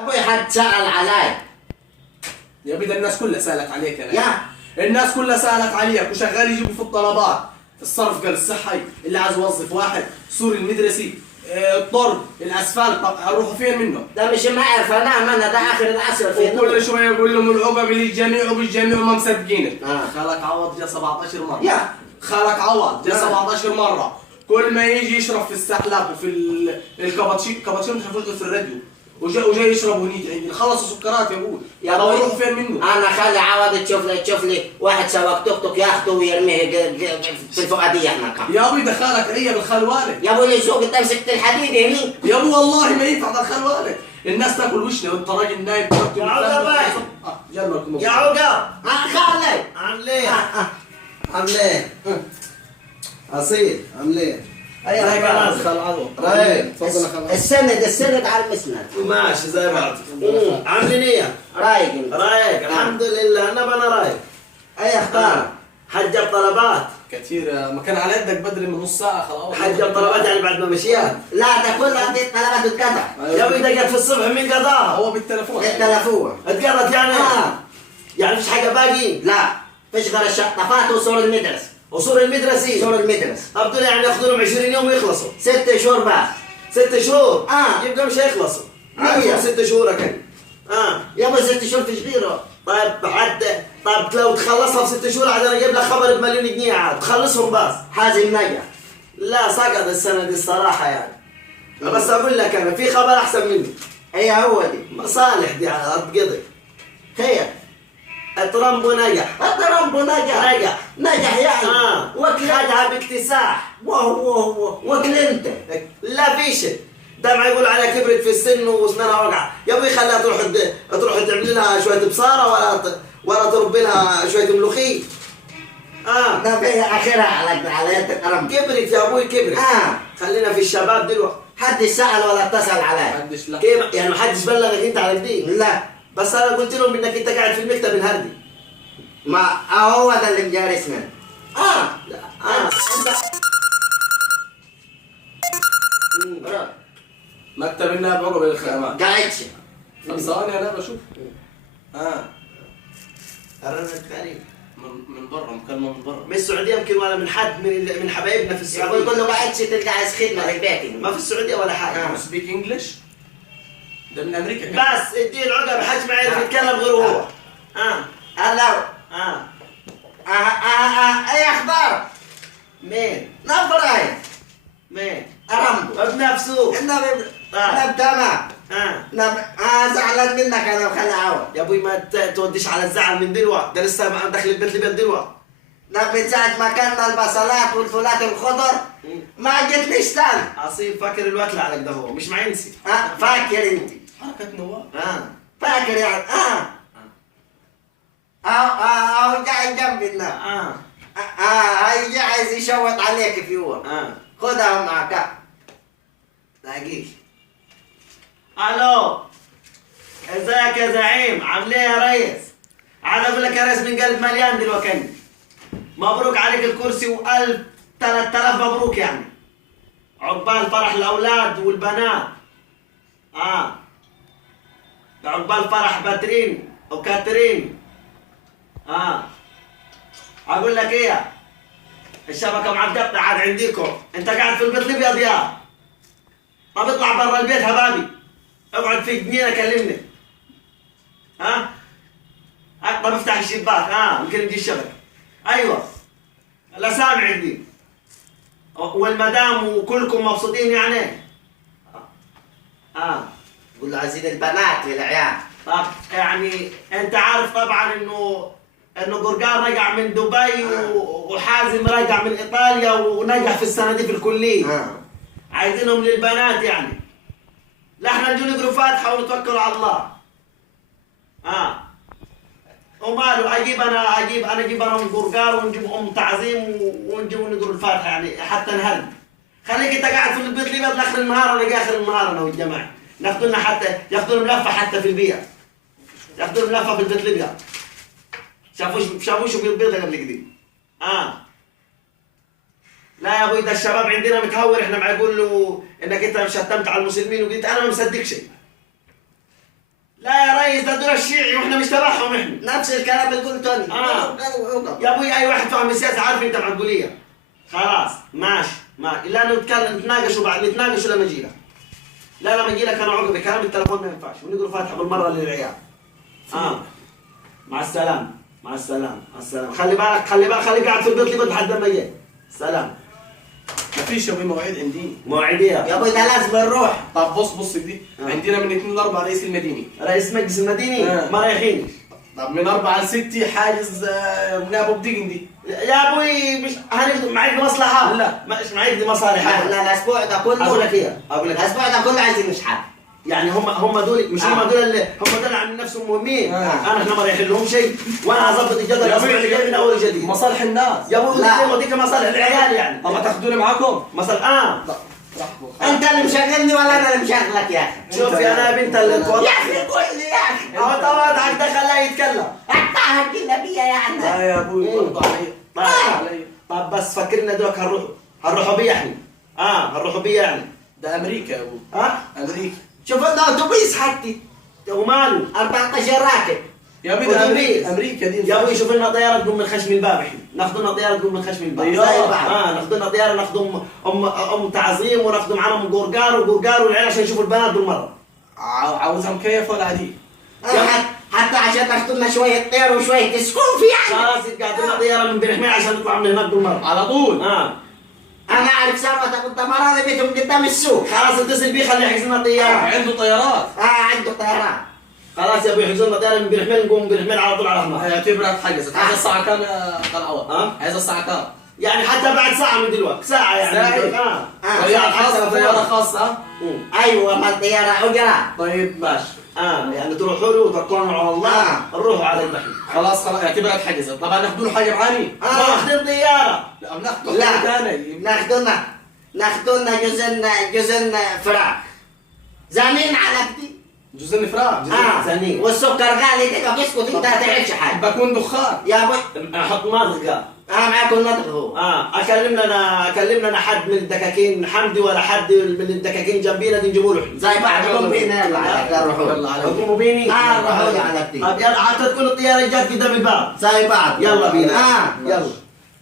ابوي حد سأل علي. يا بيدا الناس كلها سالت عليك يا الناس كلها سالت عليك وشغال يجيبوا في الطلبات، الصرف قال الصحي اللي عايز يوظف واحد، سوري المدرسي، الطرد، الاسفلت، طب اروحوا فين منه؟ ده مش معرفة، نعم انا ده اخر العصر في وكل شويه يقول لهم العقب للجميع وبالجميع وما مصدقينك. آه. خالك عوض جا 17 مره. يا خالك عوض جا آه. 17 مره، كل ما يجي يشرب في السحلب وفي الكابتشينو مش عارف في الراديو، وجاي يشرب هنيك عندي، خلصوا سكرات يا ابوي. يا طب ابوي اروح فين منه؟ انا خلي عوض تشوف لي واحد سواق توك توك ياخده ويرميه في الفؤادية هناك. يا ابوي دخلك عيب الخال والد. يا ابوي اللي يسوق انت مسكت الحديد هنيك. يا ابو والله ما ينفع ده الخال والد، الناس تاكل وشنا وانت راجل نايم. يا عقب يا عقب خلي عامل ايه؟ عامل ايه؟ اصيل عامل ايه؟ رايق على خال عوض. رايق. تفضل يا خال. السند على المسند. ماشي زي بعض. عاملين ايه؟ رايق انت. رايق الحمد لله، انا رايق. اي اخبار؟ حجب طلبات. كثير ما كان على يدك بدري من نص ساعه خلاص. حجب طلبات يعني بعد ما مشيت. لا ده كلها دي طلبات اتقطع. يا ابوي دقت في الصبح مين قضاها؟ هو بالتليفون. التلفون. اتقضت يعني؟ يعني مفيش حاجه باقي؟ لا فيش غير الشطافات وصور المدرسة. وصول المدرسي. صور المدرسة. ابدول يعني ياخذوا لهم 20 يوم ويخلصوا. 6 شهور بس. 6 شهور؟ آه. يبقى مش هيخلصوا. مية. عارفهم 6 شهور كان. يا ابو 6 شهور فيش غيره. طيب لو تخلصها في 6 شهور عاد انا اجيب لك خبر ب1 مليون جنيه عاد تخلصهم بس. حازم نجح. لا سقط السنه دي الصراحه يعني. بس اقول لك انا في خبر احسن مني. ايه هو دي؟ مصالح دي هتقضي. خير. ترامبو نجح. ربه نجح. نجح يعني. خدها باكتساح. وكلينتون. لا في شيء. ده ما يقول عليها كبرت في السن واسنانها وقع، يا ابوي خليها تروح تعمل لها شويه بصاره ولا تربي لها شويه ملوخيه. ده في اخرها على يد الرمل. كبرت يا ابوي كبرت. خلينا في الشباب دلوقتي. حد سأل ولا اتصل علي؟ محدش لا. كيف يعني محدش بلغك انت على جديد؟ لا. بس انا قلت لهم انك انت قاعد في المكتب الهردي. ما هو ده اللي مجارسنا. لا. مكتب النائب عقب الخدمات. قاعدش. طب ثواني انا بشوف. قررت غريب. من برا مكالمه من برا. من السعوديه يمكن ولا من حد من حبايبنا في السعوديه. يقول له قاعدش تلقى عايز خدمه في بيتي. ما في السعوديه ولا حاجه. سبيك انجلش؟ ده من امريكا كده. بس اديه العقب حج ما يعرف يتكلم غير هو. هلا. اي اخبار؟ مين؟ نبراي. مين؟ رامبو. بنفسه. تمام. زعلان منك انا وخلي عوض. يا ابوي ما توديش على الزعل من دلوقتي، ده لسه داخل البيت لبيت دلوقتي. من ساعة ما كان البصلات والفولات الخضر ما جيتليش تاني. اصيل فاكر الوقت اللي عليك ده هو مش معينسي. فاكر انت. حركه نواب. فاكر يعني. اهو قاعد جنبي النار. هيجي عايز يشوط عليك في يوم. خدها معك. لاقيش. الو ازيك يا زعيم؟ عامل ايه يا ريس؟ عاد اقول لك يا ريس من قلب مليان دلوقتي. مبروك عليك الكرسي والف 3000 مبروك يعني. عقبال فرح الاولاد والبنات. عقبال فرح باترين وكاترين. اقول لك ايه؟ الشبكه معقدة عاد عنديكم، انت قاعد في البيت الابيض يا. طب اطلع برا البيت هبابي، اقعد في جنينه كلمني. طب افتح الشباك. يمكن يجي الشبكه. ايوه لا سامع عندي. والمدام وكلكم مبسوطين يعني. قول له عايزين البنات للعيال. طب يعني انت عارف طبعا انه قرقار رجع من دبي وحازم رجع من ايطاليا ونجح في السنه دي في الكليه. عايزينهم للبنات يعني. لا احنا نجي نقرا فاتحه ونتوكل على الله. وماله اجيب انا ام قرقار ونجيب ام تعظيم ونجيب نقرا الفاتحه يعني حتى نهرب. خليك انت قاعد في البيت لي اخر النهار، انا اخر النهار انا والجماعه ناخذ لنا حتى ياخذوا لهم لفه حتى في البيئه. ياخذوا لهم لفه في البيت ليبيا. شافوا شو بيضة قبل كده. لا يا ابوي ده الشباب عندنا متهور، احنا ما يقول له انك انت شتمت على المسلمين وقلت انا ما مصدق شيء. هذول الشيعي واحنا مش تبعهم احنا. نفس الكلام اللي قلته أنا. يا ابوي اي واحد فاهم السياسه عارف انت معقوليه. خلاص ماشي لا نتكلم نتناقشوا بعد نتناقشوا لما اجي لك. لا لما اجي لك انا عقبي كلام التليفون ما ينفعش ونقرا فاتحه بالمره للعيال. مع السلامه مع السلامه مع السلامه. خلي بالك خلي قاعد في البيت لي لحد ما اجي. سلام. ما فيش يا ابوي مواعيد عندي. موعديه يا ابوي ده لازم نروح. طب بص دي عندنا من 2 ل 4 رئيس المديني. رئيس مجلس المديني ما رايحين. طب من 4 ل 6 حاجز من ابو بدقن دي. يا ابوي مش هنقدر معاك مصلحه. لا مش معاك مصالح. احنا الاسبوع ده كله اقول لك ايه الاسبوع ده كله عايزين نشحت. يعني هم دول مش هم دول اللي هم دول عاملين نفسهم مهمين. احنا ما رايحين لهم شيء وانا هظبط الجدول الاسبوع اللي جاي من اول جديد. مصالح الناس يا ابوي وديك مصالح العيال يعني. طب تاخذوني معاكم؟ مصالح انت اللي مشغلني ولا انا اللي مشغلك يا اخي؟ شوفي انا بنت اللي يا اخي قول لي يا اخي. طبعا ده خلاه يتكلم. انت هتجينا بيا يا عم. لا يا ابوي برضه علي. طب بس فكرنا دوك هنروحوا بيا احنا. هنروحوا بيا يعني. ده امريكا يا ابوي. امريكا. شوف لنا اتوبيس حتى وماله 14 راكب. يا ابوي ده امريكا دي. يا ابوي شوف لنا طياره تقوم من خشم الباب احنا. ناخذ لنا طياره تقوم من خشم الباب. ناخذ لنا طياره ناخذ ام تعظيم وناخذ معنا ام قرقار والعيال عشان يشوفوا البنات بالمره. عاوزها مكيف ولا عادي؟ حتى عشان ناخذ لنا شويه طير وشويه تسكون في يعني. خلاص يتقعد لنا طياره من بن حمير عشان نطلع من هناك بالمره. على طول. انا اعرف ثروتك انت مرة بيتهم قدام السوق. خلاص اتصل بيه خليه يحجز لنا طياره. عنده طيارات. عنده طيارات. خلاص يا ابوي يحجزوا لنا طياره من بن حمير نقوم بن حمير على طول على هناك. اعتبرها اتحجزت. عايز الساعه كام يا قنعوه؟ عايز الساعه كام؟ يعني حتى بعد ساعه من دلوقتي ساعه يعني. طياره خاصه طياره خاصه. ايوه ما الطياره اجره. طيب ماشي. يعني تروحوا له وتطلعوا على الله. نروحوا على البحر. خلاص اعتبرها اتحجزت. طبعا ناخذ له حاجه معاني. واخدين طياره. لا بناخذ حاجه ثانيه. ناخذ لنا جزء فراخ. زانين على كتير. جزء فراخ. زانين. والسكر غالي كده اسكت انت هتعيش حاجه. بكون دخان. يا ابوي احط مضغه. معاكم نطبخ. اكلم لنا حد من الدكاكين حمدي ولا حد من الدكاكين جنبينا دي نجيبوا له زي بعضكم بينا. يلا روحوا. قوموا بيني. روحوا على كتير. طب يلا حتى تكون الطياره جات قدام الباب. زي بعض. يلا بينا. يلا.